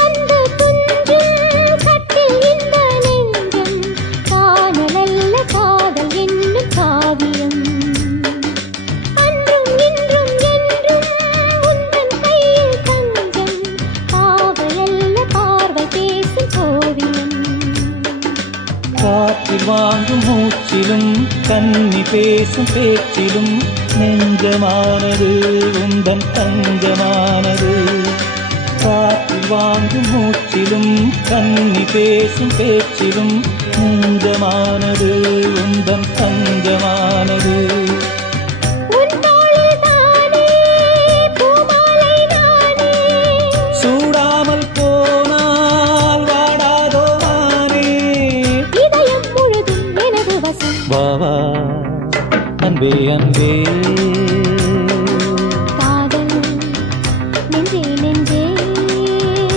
வந்து துஞ்சும் கட்டில் இந்த நெஞ்சம் காணலல்ல காதல் என்னும் காவியம். அன்றும் இன்றும் என்றும் உந்தன் கையில் தஞ்சம் காவலல்ல பார்வை பேசும் ஓவியம். காற்றில் வாங்கும் மூச்சிலும் கன்னி பேசும் பேச்சிலும் நெஞ்சமானது உந்தன் தஞ்சமானது. காற்றில் வாங்கும் மூச்சிலும் கன்னி பேசும் பேச்சிலும் நெஞ்சமானது உந்தன் தஞ்சமானது.